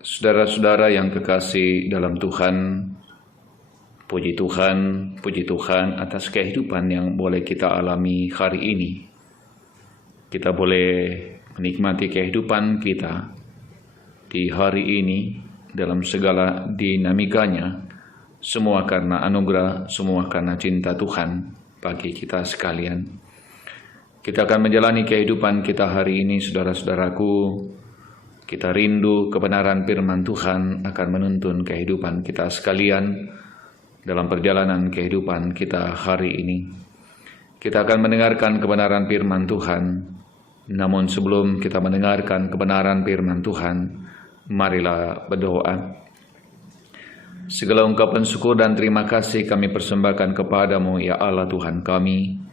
Saudara-saudara yang kekasih dalam Tuhan, puji Tuhan atas kehidupan yang boleh kita alami hari ini. Kita boleh menikmati kehidupan kita di hari ini dalam segala dinamikanya, semua karena anugerah, semua karena cinta Tuhan bagi kita sekalian. Kita akan menjalani kehidupan kita hari ini, saudara-saudaraku. Kita rindu kebenaran firman Tuhan akan menuntun kehidupan kita sekalian dalam perjalanan kehidupan kita hari ini. Kita akan mendengarkan kebenaran firman Tuhan. Namun sebelum kita mendengarkan kebenaran firman Tuhan, marilah berdoa. Segala ungkapan syukur dan terima kasih kami persembahkan kepadamu, ya Allah Tuhan kami,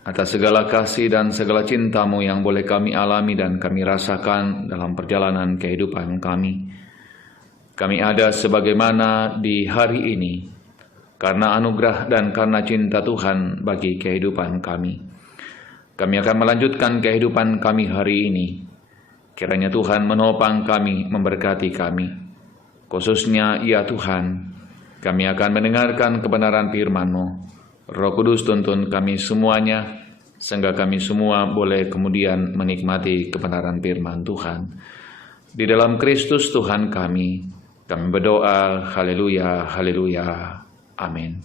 atas segala kasih dan segala cinta-Mu yang boleh kami alami dan kami rasakan dalam perjalanan kehidupan kami. Kami ada sebagaimana di hari ini, karena anugerah dan karena cinta Tuhan bagi kehidupan kami. Kami akan melanjutkan kehidupan kami hari ini. Kiranya Tuhan menopang kami, memberkati kami. Khususnya, ya Tuhan, kami akan mendengarkan kebenaran firman-Mu. Roh Kudus tuntun kami semuanya, sehingga kami semua boleh kemudian menikmati kebenaran firman Tuhan. Di dalam Kristus Tuhan kami berdoa, haleluya, haleluya, amin.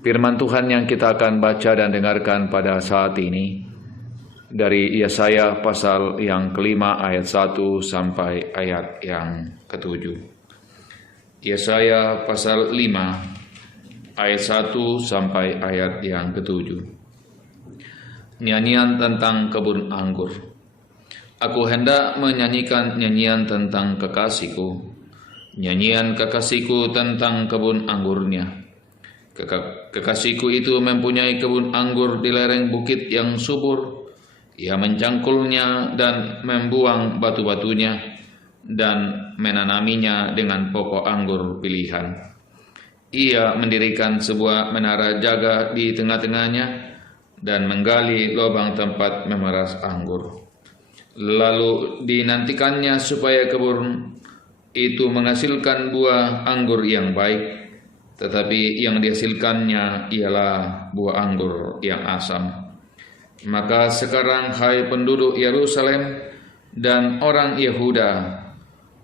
Firman Tuhan yang kita akan baca dan dengarkan pada saat ini, dari Yesaya pasal yang kelima ayat 1 sampai ayat yang ke-7. Yesaya pasal 5 ayat 1 sampai ayat yang ke-7. Nyanyian tentang kebun anggur. Aku hendak menyanyikan nyanyian tentang kekasihku, nyanyian kekasihku tentang kebun anggurnya. Kekasihku itu mempunyai kebun anggur di lereng bukit yang subur. Ia mencangkulnya dan membuang batu-batunya dan menanaminya dengan pokok anggur pilihan. Ia mendirikan sebuah menara jaga di tengah-tengahnya dan menggali lubang tempat memeras anggur. Lalu dinantikannya supaya kebun itu menghasilkan buah anggur yang baik, tetapi yang dihasilkannya ialah buah anggur yang asam. Maka sekarang, hai penduduk Yerusalem dan orang Yehuda,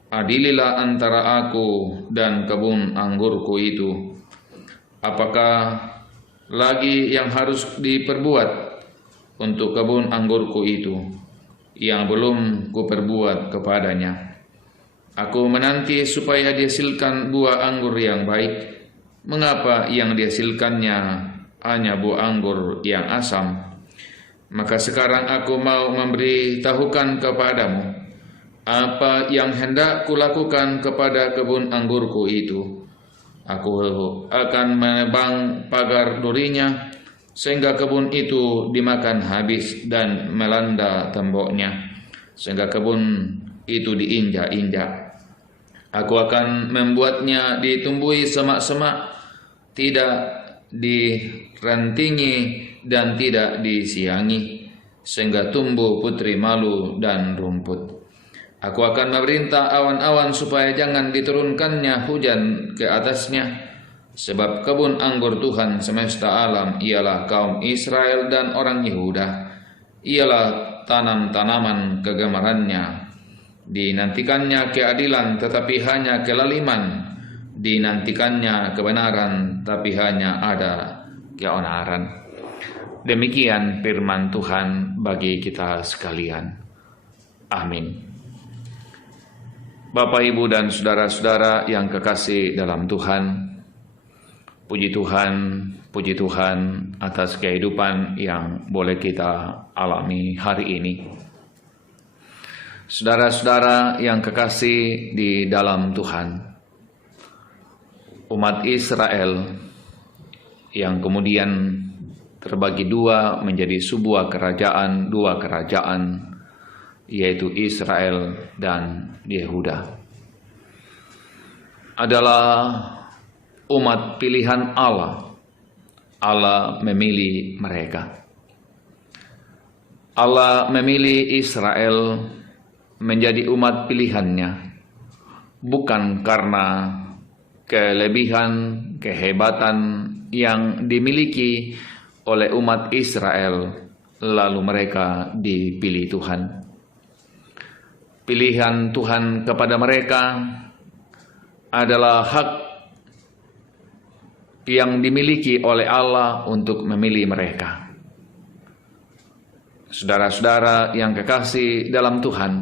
adililah antara aku dan kebun anggurku itu. Apakah lagi yang harus diperbuat untuk kebun anggurku itu yang belum kuperbuat kepadanya? Aku menanti supaya dihasilkan buah anggur yang baik. Mengapa yang dihasilkannya hanya buah anggur yang asam? Maka sekarang aku mau memberitahukan kepadamu apa yang hendak kulakukan kepada kebun anggurku itu. Aku akan menebang pagar durinya, sehingga kebun itu dimakan habis dan melanda temboknya, sehingga kebun itu diinjak-injak. Aku akan membuatnya ditumbuhi semak-semak, tidak direntingi dan tidak disiangi, sehingga tumbuh putri malu dan rumput. Aku akan memerintah awan-awan supaya jangan diturunkannya hujan ke atasnya, sebab kebun anggur Tuhan semesta alam ialah kaum Israel dan orang Yehuda. Ialah tanam-tanaman kegemarannya. Dinantikannya keadilan tetapi hanya kelaliman. Dinantikannya kebenaran tapi hanya ada keonaran. Demikian firman Tuhan bagi kita sekalian. Amin. Bapak, Ibu, dan saudara-saudara yang kekasih dalam Tuhan, puji Tuhan atas kehidupan yang boleh kita alami hari ini. Saudara-saudara yang kekasih di dalam Tuhan, umat Israel yang kemudian terbagi dua menjadi sebuah kerajaan, dua kerajaan, yaitu Israel dan Yehuda, adalah umat pilihan Allah. Allah memilih mereka. Allah memilih Israel menjadi umat pilihannya, bukan karena kelebihan, kehebatan yang dimiliki oleh umat Israel, lalu mereka dipilih Tuhan. Pilihan Tuhan kepada mereka adalah hak yang dimiliki oleh Allah untuk memilih mereka. Saudara-saudara yang kekasih dalam Tuhan,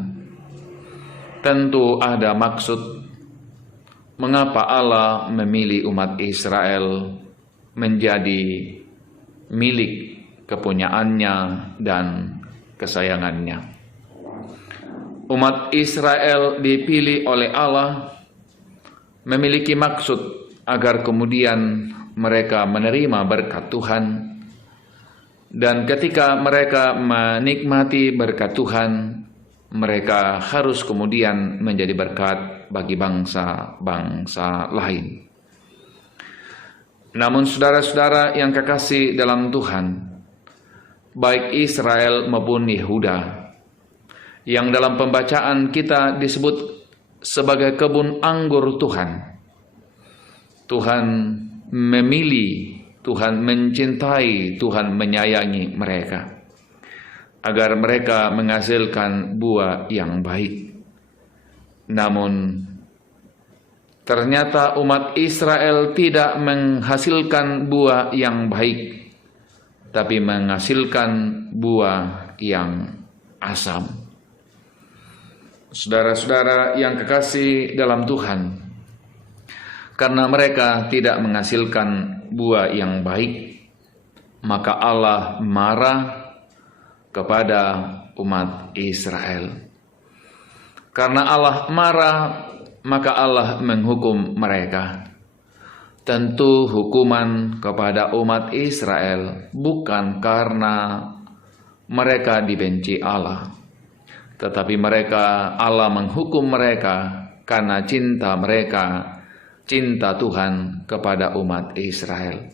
tentu ada maksud mengapa Allah memilih umat Israel menjadi milik kepunyaannya dan kesayangannya. Umat Israel dipilih oleh Allah memiliki maksud agar kemudian mereka menerima berkat Tuhan, dan ketika mereka menikmati berkat Tuhan, mereka harus kemudian menjadi berkat bagi bangsa-bangsa lain. Namun saudara-saudara yang kekasih dalam Tuhan, baik Israel maupun Yehuda, yang dalam pembacaan kita disebut sebagai kebun anggur Tuhan, Tuhan memilih, Tuhan mencintai, Tuhan menyayangi mereka agar mereka menghasilkan buah yang baik. Namun ternyata umat Israel tidak menghasilkan buah yang baik, tapi menghasilkan buah yang asam. Saudara-saudara yang kekasih dalam Tuhan, karena mereka tidak menghasilkan buah yang baik, maka Allah marah kepada umat Israel. Karena Allah marah, maka Allah menghukum mereka. Tentu hukuman kepada umat Israel bukan karena mereka dibenci Allah, tetapi Allah menghukum mereka karena cinta mereka, cinta Tuhan kepada umat Israel.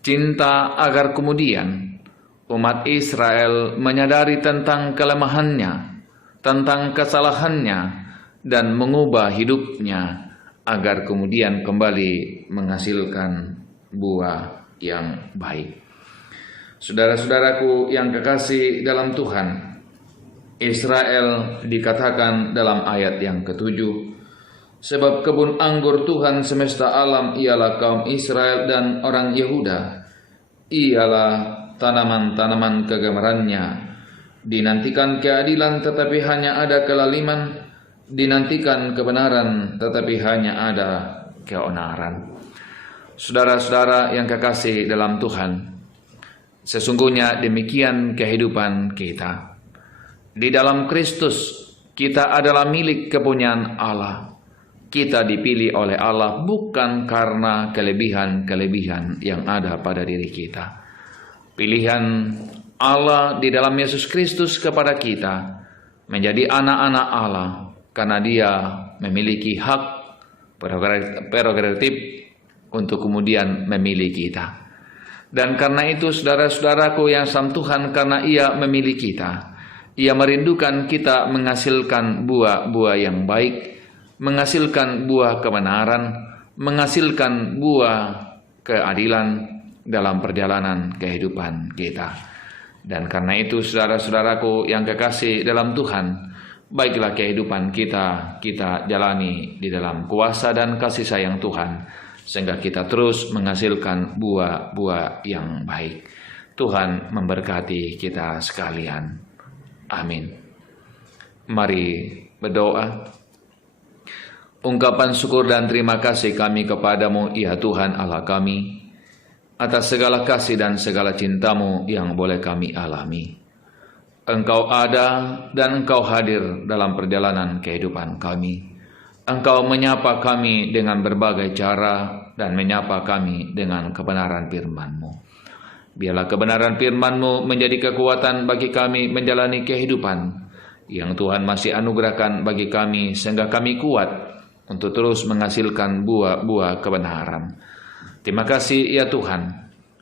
Cinta agar kemudian umat Israel menyadari tentang kelemahannya, tentang kesalahannya, dan mengubah hidupnya agar kemudian kembali menghasilkan buah yang baik. Saudara-saudaraku yang kekasih dalam Tuhan, Israel dikatakan dalam ayat yang ke-7, sebab kebun anggur Tuhan semesta alam ialah kaum Israel dan orang Yehuda, ialah tanaman-tanaman kegemarannya. Dinantikan keadilan tetapi hanya ada kelaliman, dinantikan kebenaran tetapi hanya ada keonaran. Saudara-saudara yang kekasih dalam Tuhan, sesungguhnya demikian kehidupan kita. Di dalam Kristus kita adalah milik kepunyaan Allah. Kita dipilih oleh Allah bukan karena kelebihan-kelebihan yang ada pada diri kita. Pilihan Allah di dalam Yesus Kristus kepada kita menjadi anak-anak Allah karena Dia memiliki hak prerogatif untuk kemudian memilih kita. Dan karena itu saudara-saudaraku yang sama Tuhan, karena Ia memilih kita, Ia merindukan kita menghasilkan buah-buah yang baik, menghasilkan buah kebenaran, menghasilkan buah keadilan dalam perjalanan kehidupan kita. Dan karena itu saudara-saudaraku yang kekasih dalam Tuhan, baiklah kehidupan kita jalani di dalam kuasa dan kasih sayang Tuhan, sehingga kita terus menghasilkan buah-buah yang baik. Tuhan memberkati kita sekalian. Amin. Mari berdoa. Ungkapan syukur dan terima kasih kami kepadamu, ya Tuhan Allah kami, atas segala kasih dan segala cintamu yang boleh kami alami. Engkau ada dan Engkau hadir dalam perjalanan kehidupan kami. Engkau menyapa kami dengan berbagai cara dan menyapa kami dengan kebenaran firman-Mu. Biarlah kebenaran firman-Mu menjadi kekuatan bagi kami menjalani kehidupan yang Tuhan masih anugerahkan bagi kami, sehingga kami kuat untuk terus menghasilkan buah-buah kebenaran. Terima kasih ya Tuhan.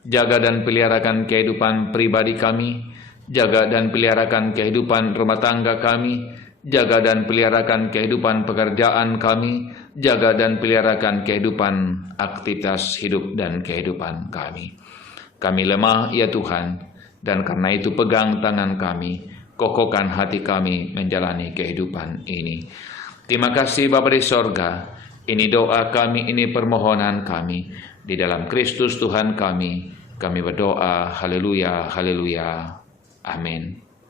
Jaga dan peliharakan kehidupan pribadi kami, jaga dan peliharakan kehidupan rumah tangga kami, jaga dan peliharakan kehidupan pekerjaan kami, jaga dan peliharakan kehidupan aktivitas hidup dan kehidupan kami. Kami lemah ya Tuhan, dan karena itu pegang tangan kami, kokohkan hati kami menjalani kehidupan ini. Terima kasih Bapa di sorga, ini doa kami, ini permohonan kami, di dalam Kristus Tuhan kami berdoa, haleluya, haleluya, amin.